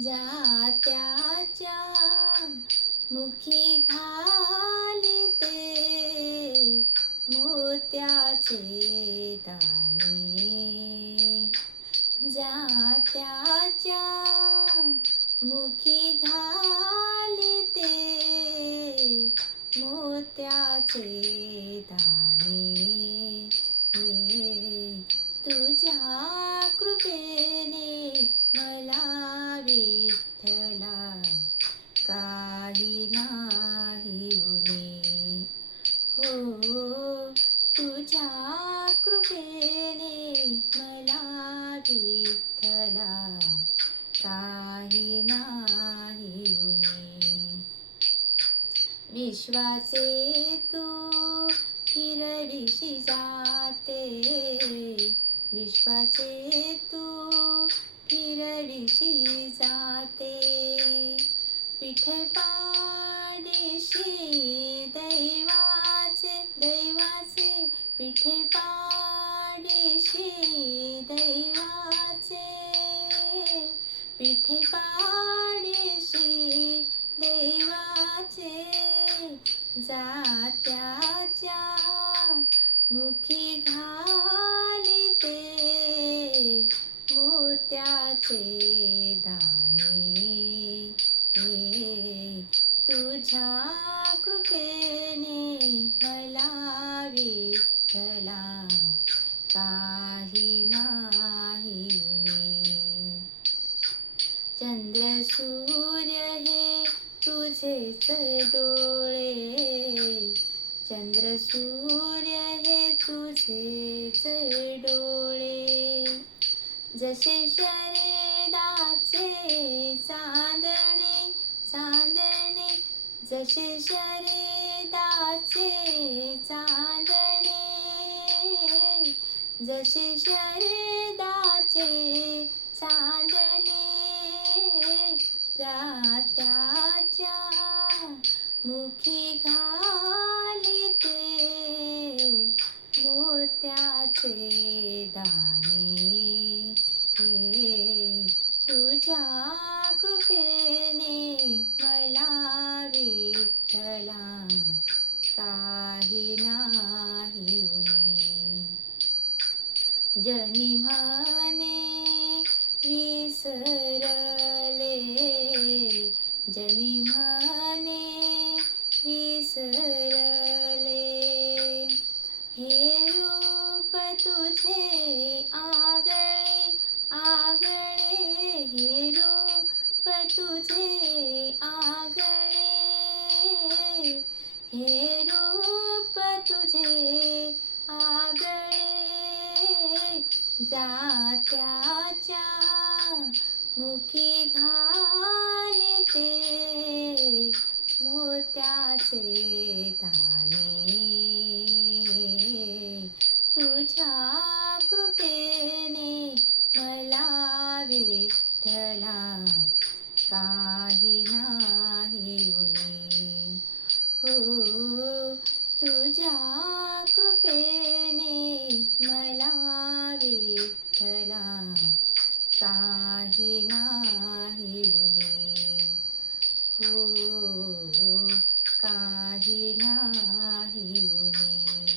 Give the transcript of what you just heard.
जात्याच्या मुखी घालिते मोत्याचे दाणे. जात्याच्या मुखी घालिते मोत्याचे दाणे. तुझ्या कृपेने मला विठ्ठला काही नाही उणे. हो, तुझ्या कृपेने मला विठ्ठला काही नाही उणे. विश्वाचे तू फिरविशी जाते, विश्वाचे तू फिरविशी जाते. विठ्ठल पाडीशी दैवाचे विठ्ठल पाडीशी दैवाचे. विठ्ठल पाडीशी दैवाचे. जात्याच्या मुखी घालिते मोत्याचे दाणे. तुझ्या कृपेने मला विठ्ठला काही नाही उणे. चंद्र सूर्य हे तुझेच डोळे, चंद्र सूर्य हे तुझेच डोळे. जसे शरदाचे चांदणे चांदणे, जसे शरदाचे चांदणे, जसे शरदाचे चांदणे. रात्याच्या मुखी घालिते मोत्याचे दाणे. तुझ्या कृपेने मला विठ्ठला काही नाही उणे. जनी म्हणे विसरले, जनी म्हणे विसरले. हे रूप तुझे आगळे आगळे, हे रूप तुझे आगळे, हे रूप तुझे आगळे. जात्याच्या मुखी घालिते मोत्याचे दाणे. तुझ्या कृपेने मला विठ्ठला काही नाही उणे. हो, तुझ्या कृपेने मला विठ्ठला काही नाही उणे. हो, काही नाही उणे.